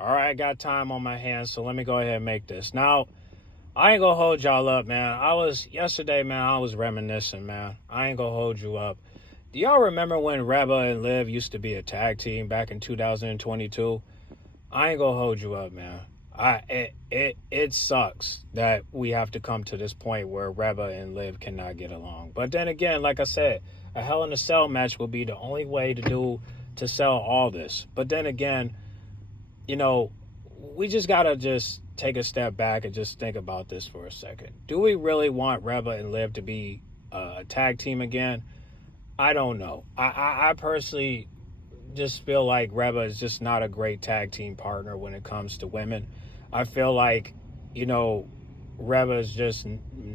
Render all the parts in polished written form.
All right, I got time on my hands, so let me go ahead and make this. Now, I ain't gonna hold y'all up, man. Yesterday, man, I was reminiscing, man. I ain't gonna hold you up. Do y'all remember when Reba and Liv used to be a tag team back in 2022? I ain't gonna hold you up, man. It sucks that we have to come to this point where Reba and Liv cannot get along. But then again, like I said, a Hell in a Cell match will be the only way to sell all this. But then again, you know, we just gotta just take a step back and just think about this for a second. Do we really want Reba and Liv to be a tag team again? I don't know. I personally just feel like Reba is just not a great tag team partner when it comes to women. I feel like, you know, Reba is just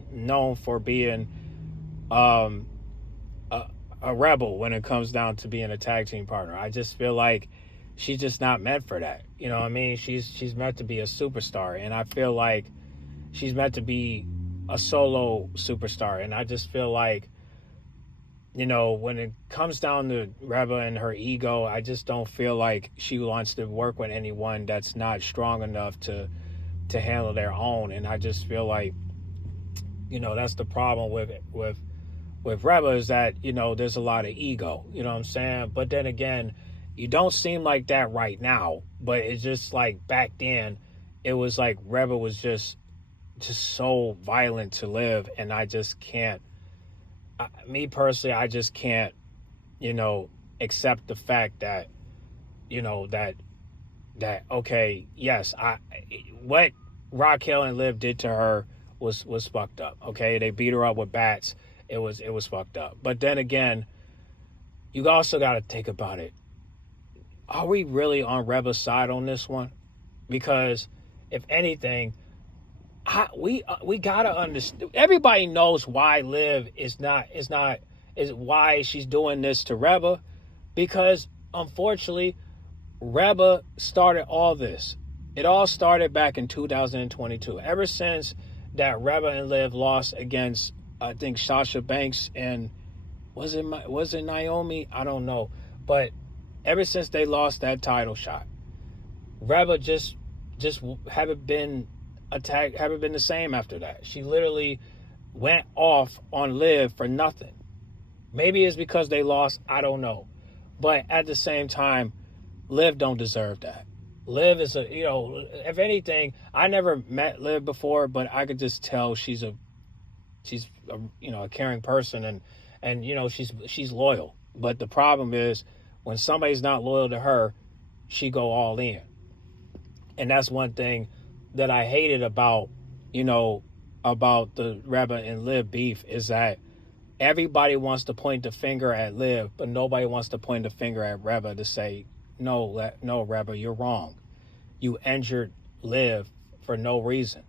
known for being um, a rebel when it comes down to being a tag team partner. I just feel like she's just not meant for that. You know what I mean? She's meant to be a superstar, and I feel like she's meant to be a solo superstar. And I just feel like, you know, when it comes down to Reba and her ego, I just don't feel like she wants to work with anyone that's not strong enough to handle their own. And I just feel like, you know, that's the problem with Reba, is that, you know, there's a lot of ego. You know what I'm saying? But then again, you don't seem like that right now. But it's just like back then, it was like Reba was just so violent to Liv, and I just can't. Me personally, I just can't, you know, accept the fact that, you know, that okay, yes, what Raquel and Liv did to her was fucked up. Okay, they beat her up with bats. It was fucked up. But then again, you also got to think about it. Are we really on Reba's side on this one? Because if anything, we gotta understand. Everybody knows why Liv is why she's doing this to Reba, because unfortunately, Reba started all this. It all started back in 2022. Ever since that Reba and Liv lost against, I think, Sasha Banks and was it Naomi? I don't know, but ever since they lost that title shot, Reba just haven't been the same after that. She literally went off on Liv for nothing. Maybe it's because they lost, I don't know. But at the same time, Liv don't deserve that. Liv is you know, if anything, I never met Liv before, but I could just tell she's a you know, a caring person, and you know, she's loyal. But the problem is, when somebody's not loyal to her, she go all in. And that's one thing that I hated about, you know, about the Reba and Liv beef, is that everybody wants to point the finger at Liv, but nobody wants to point the finger at Reba to say, no, Reba, you're wrong. You injured Liv for no reason.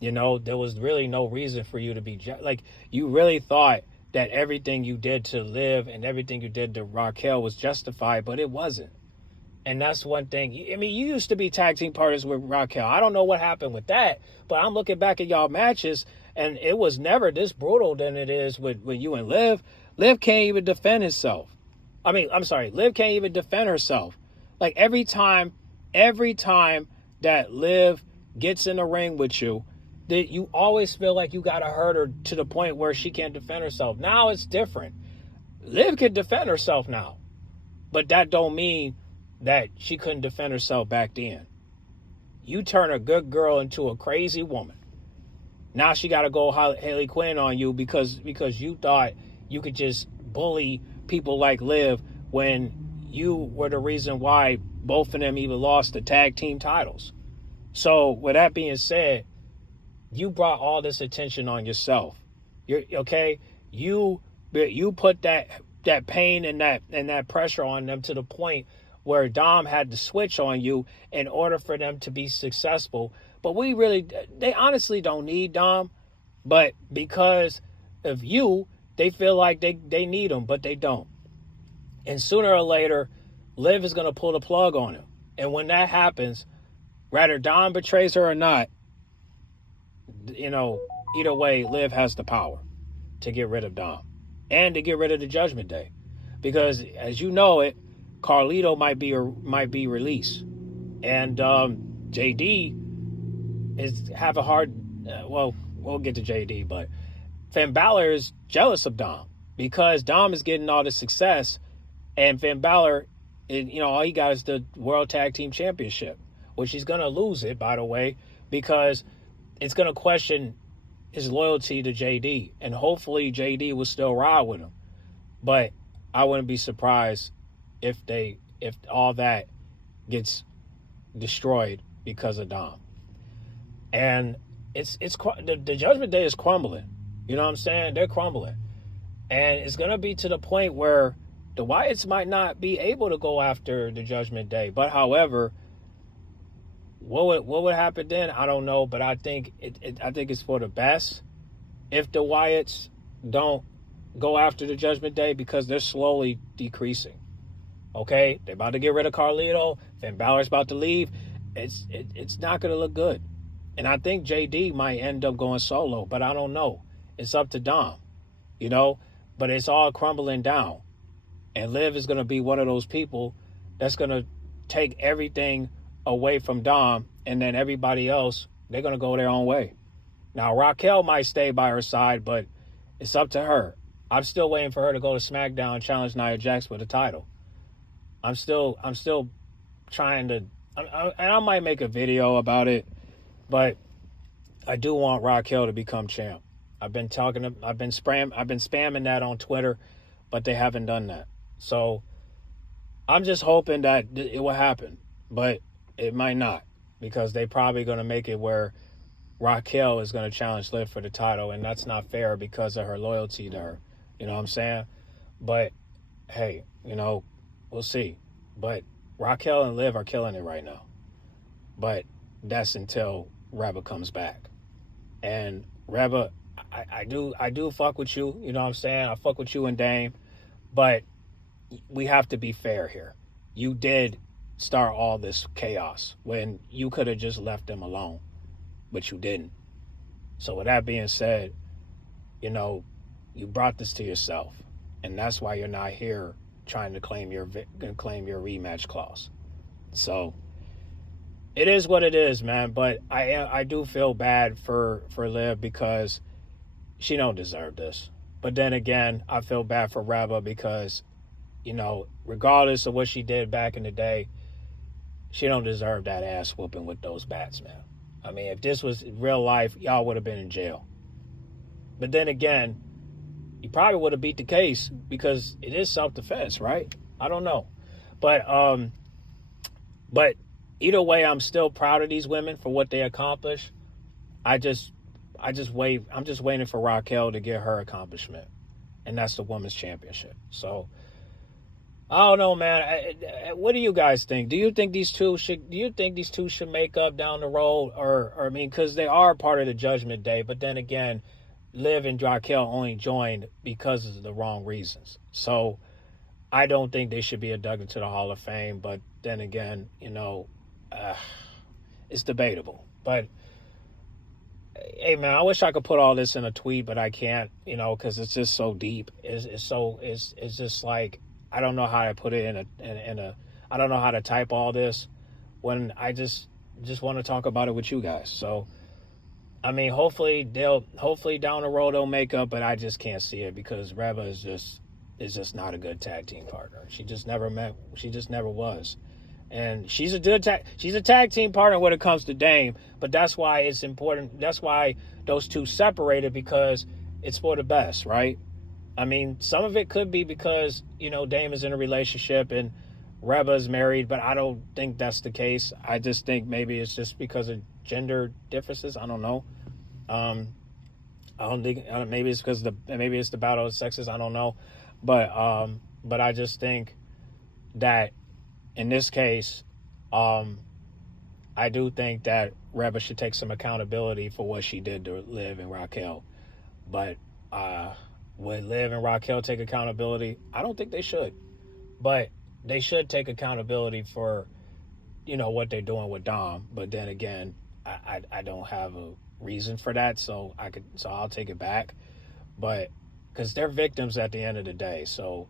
You know, there was really no reason for you to be like, you really thought that everything you did to Liv and everything you did to Raquel was justified, but it wasn't. And that's one thing. I mean, you used to be tag team partners with Raquel. I don't know what happened with that, but I'm looking back at y'all matches, and it was never this brutal than it is with you and Liv. Liv can't even defend himself. Liv can't even defend herself. Like every time that Liv gets in the ring with you, that you always feel like you gotta hurt her to the point where she can't defend herself. Now it's different. Liv can defend herself now, but that don't mean that she couldn't defend herself back then. You turn a good girl into a crazy woman. Now she got to go Harley Quinn on you because you thought you could just bully people like Liv when you were the reason why both of them even lost the tag team titles. So with that being said, you brought all this attention on yourself. You're okay. You put that pain and that pressure on them to the point where Dom had to switch on you in order for them to be successful. But they honestly don't need Dom, but because of you, they feel like they need him, but they don't. And sooner or later, Liv is going to pull the plug on him. And when that happens, whether Dom betrays her or not, you know, either way, Liv has the power to get rid of Dom and to get rid of the Judgment Day. Because as you know it, Carlito might be released. And JD is have a hard. Well, we'll get to JD, but Finn Balor is jealous of Dom because Dom is getting all the success, and Finn Balor, all he got is the World Tag Team Championship, which he's gonna lose it, by the way, because it's gonna question his loyalty to JD, and hopefully JD will still ride with him. But I wouldn't be surprised if all that gets destroyed because of Dom. And the Judgment Day is crumbling. You know what I'm saying? They're crumbling. And it's going to be to the point where the Wyatts might not be able to go after the Judgment Day. But however, what would happen then? I don't know. But I think it's for the best if the Wyatts don't go after the Judgment Day, because they're slowly decreasing. Okay? They're about to get rid of Carlito. Finn Balor's about to leave. It's not going to look good. And I think JD might end up going solo, but I don't know. It's up to Dom, but it's all crumbling down. And Liv is going to be one of those people that's going to take everything away from Dom, and then everybody else, they're going to go their own way. Now, Raquel might stay by her side, but it's up to her. I'm still waiting for her to go to SmackDown and challenge Nia Jax for the title. I'm still trying to, and I might make a video about it, but I do want Raquel to become champ. I've been spamming that on Twitter, but they haven't done that. So I'm just hoping that it will happen, but it might not, because they probably going to make it where Raquel is going to challenge Liv for the title, and that's not fair because of her loyalty to her. You know what I'm saying? But hey, we'll see. But Raquel and Liv are killing it right now. But that's until Reba comes back. And Reba, I do fuck with you. You know what I'm saying? I fuck with you and Dame. But we have to be fair here. You did start all this chaos when you could have just left them alone. But you didn't. So with that being said, you brought this to yourself. And that's why you're not here trying to claim your rematch clause. So it is what it is, man. But I do feel bad for Liv because she don't deserve this. But then again, I feel bad for Reba because, regardless of what she did back in the day, she don't deserve that ass whooping with those bats, man. I mean, if this was real life, y'all would have been in jail. But then again, you probably would have beat the case because it is self-defense, right? I don't know. But either way, I'm still proud of these women for what they accomplished. I'm just waiting for Raquel to get her accomplishment, and that's the women's championship. So I don't know, man. What do you guys think? Do you think these two should make up down the road, or because they are part of the Judgment Day, but then again, Liv and Raquel only joined because of the wrong reasons. So I don't think they should be inducted to the Hall of Fame. But then again, it's debatable. But hey, man, I wish I could put all this in a tweet, but I can't, because it's just so deep. It's just like, I don't know how to put it in a I don't know how to type all this when I just want to talk about it with you guys. So I mean, hopefully down the road they'll make up, but I just can't see it because Reba is just not a good tag team partner. She just never was. And she's a tag team partner when it comes to Dame, but that's why it's important. That's why those two separated, because it's for the best, right? I mean, some of it could be because, Dame is in a relationship and Reba is married, but I don't think that's the case. I just think maybe it's just because of gender differences. I don't know. I don't think maybe it's because maybe it's the battle of sexes. I don't know, but I just think that in this case, I do think that Reba should take some accountability for what she did to Liv and Raquel. But would Liv and Raquel take accountability? I don't think they should, but they should take accountability for what they're doing with Dom. But then again, I don't have a reason for that, so I'll take it back. But because they're victims at the end of the day, so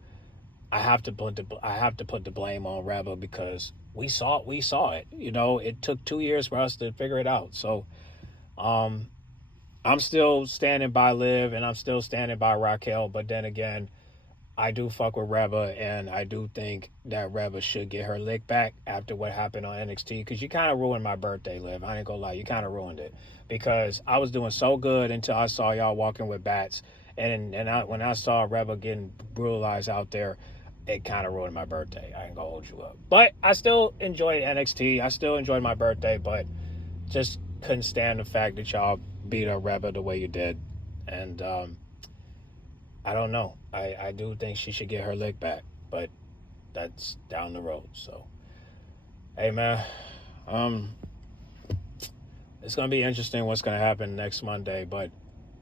I have to put the blame on Reba because we saw it. You know, it took 2 years for us to figure it out. So um, I'm still standing by Liv, and I'm still standing by Raquel. But then again, I do fuck with Reba, and I do think that Reba should get her lick back after what happened on NXT. Because you kind of ruined my birthday, Liv. I ain't gonna lie, you kind of ruined it. Because I was doing so good until I saw y'all walking with bats, when I saw Reba getting brutalized out there, it kind of ruined my birthday. I ain't gonna hold you up. But I still enjoyed NXT. I still enjoyed my birthday, but just couldn't stand the fact that y'all beat up Reba the way you did, and I don't know. I do think she should get her lick back, but that's down the road. So, hey man, it's gonna be interesting what's gonna happen next Monday. But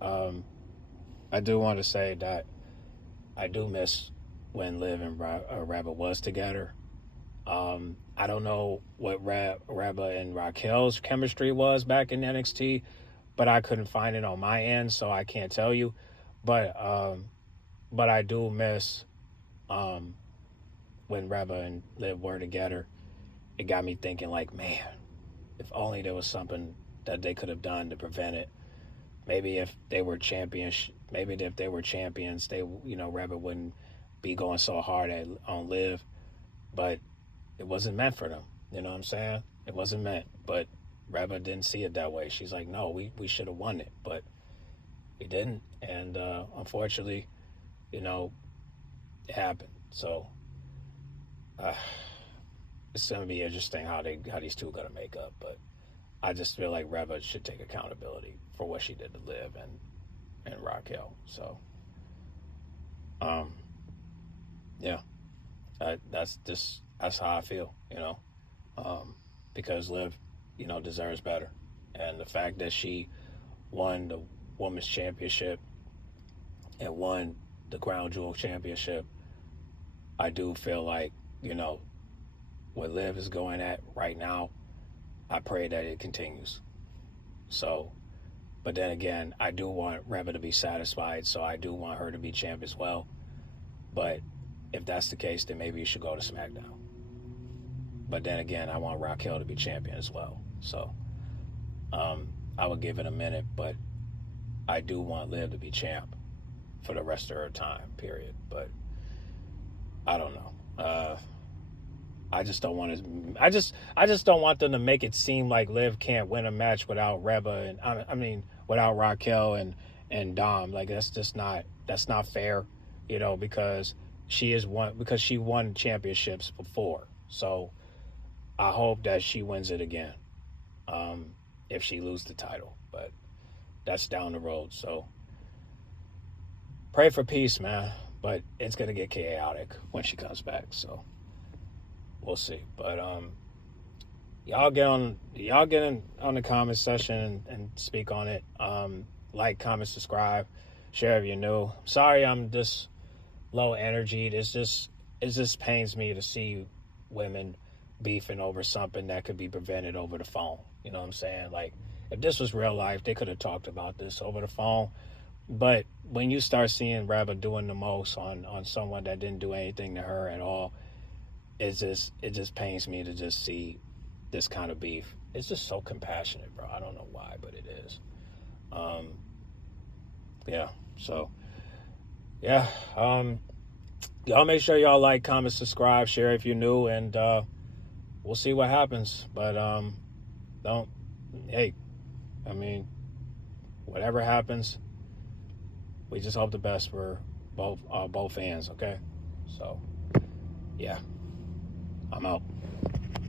I do want to say that I do miss when Liv and Reba was together. I don't know what Reba and Raquel's chemistry was back in NXT, but I couldn't find it on my end, so I can't tell you. But I do miss when Reba and Liv were together. It got me thinking, like, man, if only there was something that they could have done to prevent it. Maybe if they were champions, they, Reba wouldn't be going so hard on Liv. But it wasn't meant for them. You know what I'm saying? It wasn't meant. But Reba didn't see it that way. She's like, no, we should have won it, but we didn't. And unfortunately, it happened. So it's gonna be interesting how these two are gonna make up. But I just feel like Reba should take accountability for what she did to Liv and Raquel. So yeah, that's how I feel. Because Liv, deserves better, and the fact that she won the women's championship and won the crown jewel championship, I do feel like, what Liv is going at right now, I pray that it continues. So, but then again, I do want Reba to be satisfied, so I do want her to be champ as well. But if that's the case, then maybe you should go to SmackDown. But then again, I want Raquel to be champion as well. So I would give it a minute, but I do want Liv to be champ for the rest of her time, period. But I don't know. I just don't want to. I just don't want them to make it seem like Liv can't win a match without Reba and without Raquel and Dom. Like that's not fair, because she won championships before. So I hope that she wins it again. If she loses the title, but that's down the road. So pray for peace, man. But it's gonna get chaotic when she comes back. So we'll see. But y'all get on the comment section and speak on it. Like, comment, subscribe, share if you're new. Sorry I'm this low energy. It just pains me to see women beefing over something that could be prevented over the phone. You know what I'm saying? Like, if this was real life, they could have talked about this over the phone. But when you start seeing Reba doing the most on someone that didn't do anything to her at all, it just pains me to just see this kind of beef. It's just so compassionate, bro. I don't know why, but it is. Yeah. So, yeah. Y'all make sure y'all like, comment, subscribe, share if you're new, and we'll see what happens. But whatever happens, we just hope the best for both fans, okay? So, yeah. I'm out.